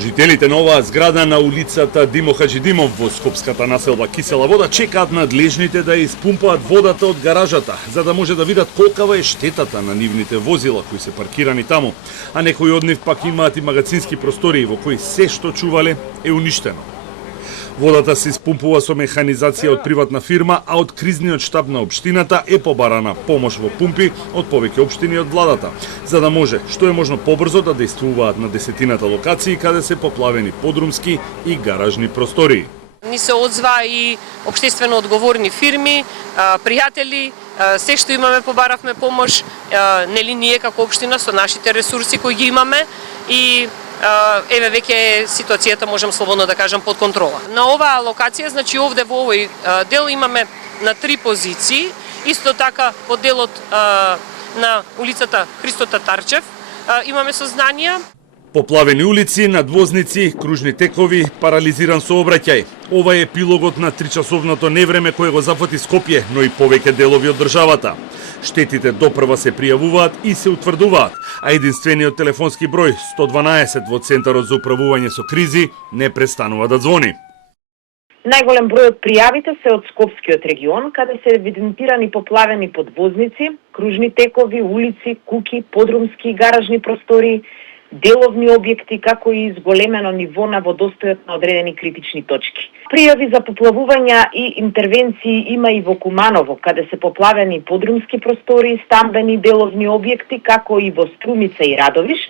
Жителите на оваа зграда на улицата Димо Хаджидимов во скопската населба Кисела вода чекаат надлежните да испумпаат водата од гаражата, за да може да видат колкава е штетата на нивните возила кои се паркирани таму, а некои од нив пак имаат и магазински простории во кои се што чувале е уништено. Водата се испумпува со механизација од приватна фирма, а од кризниот штаб на општината е побарана помош во пумпи од повеќе општини од владата, за да може што е можно побрзо да действуваат на десетината локации каде се поплавени подрумски и гаражни простории. Ни се одзва и општествено одговорни фирми, пријатели, се што имаме побаравме помош, нели ние како општина со нашите ресурси кои ги имаме и еве веќе ситуацијата можам слободно да кажам под контрола. На оваа локација, значи овде во овој дел имаме на 3 позиции, исто така по делот на улицата Христо Татарчев имаме сознанија. Поплавени улици, надвозници, кружни текови, парализиран сообраќај. Ова е епилогот на 3-часовното невреме кое го зафати Скопје, но и повеќе делови од државата. Штетите допрва се пријавуваат и се утврдуваат, а единствениот телефонски број 112 во Центарот за управување со кризи не престанува да звони. Најголем број од пријавите се од Скопскиот регион, каде се евидентирани поплавени подвозници, кружни текови, улици, куки, подрумски и гаражни простории, деловни објекти, како и зголемено ниво на водостојот на одредени критични точки. Пријави за поплавувања и интервенции има и во Куманово, каде се поплавени подрумски простории, стамбени деловни објекти, како и во Струмица и Радовиш,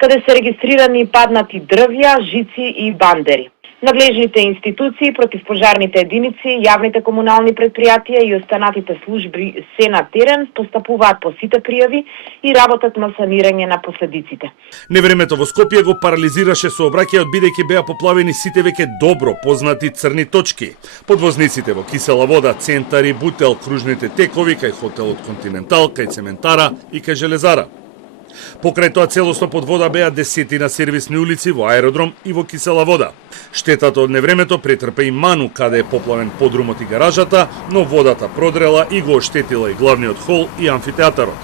каде се регистрирани паднати дрвја, жици и бандери. Надлежните институции, противпожарните единици, јавните комунални предпријатија и останатите служби се на терен постапуваат по сите пријави и работат на санирање на последиците. Невремето во Скопје го парализираше сообраќајот бидејќи беа поплавени сите веќе добро познати црни точки. Подвозниците во Кисела вода, Центари, Бутел, кружните текови, кај хотелот Континентал, кај цементара и кај железара. Покрај тоа целосно под вода беа десетина сервисни улици во Аеродром и во Кисела вода. Штетата од невремето претрпе и ману каде е поплавен подрумот и гаражата, но водата продрела и го оштетила и главниот хол и амфитеатарот.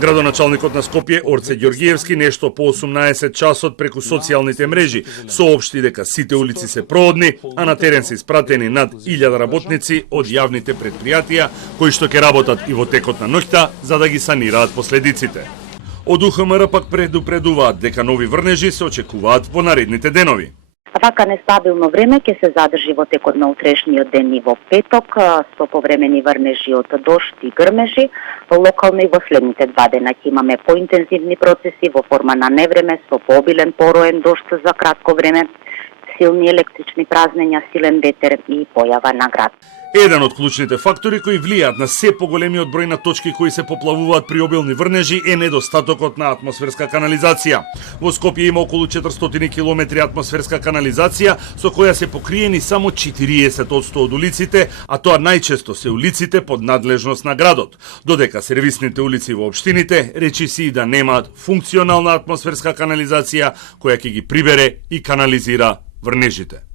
Градоначалникот на Скопје Орце Ѓоргиевски нешто по 18 часот преку социјалните мрежи соопшти дека сите улици се проодни, а на терен се испратени над 1000 работници од јавните предпријатија кои што ќе работат и во текот на ноќта за да ги санираат последиците. Од УХМР пак предупредуваат дека нови врнежи се очекуваат во наредните денови. Вака нестабилно време ќе се задржи во текот на утрешниот ден и во петок, со повремени врнежи од дожд и грмежи. Локално и во следните 2 дена ќе имаме поинтензивни процеси во форма на невреме со пообилен пороен дожд за кратко време, силни електрични празнења, силен ветер и појава на град. Еден од клучните фактори кои влијаат на се поголемиот број на точки кои се поплавуваат при обилни врнежи е недостатокот на атмосферска канализација. Во Скопје има околу 400 километри атмосферска канализација со која се покриени само 40% од улиците, а тоа најчесто се улиците под надлежност на градот, додека сервисните улици во општините речиси и да немаат функционална атмосферска канализација која ќе ги прибере и канализира врнежите.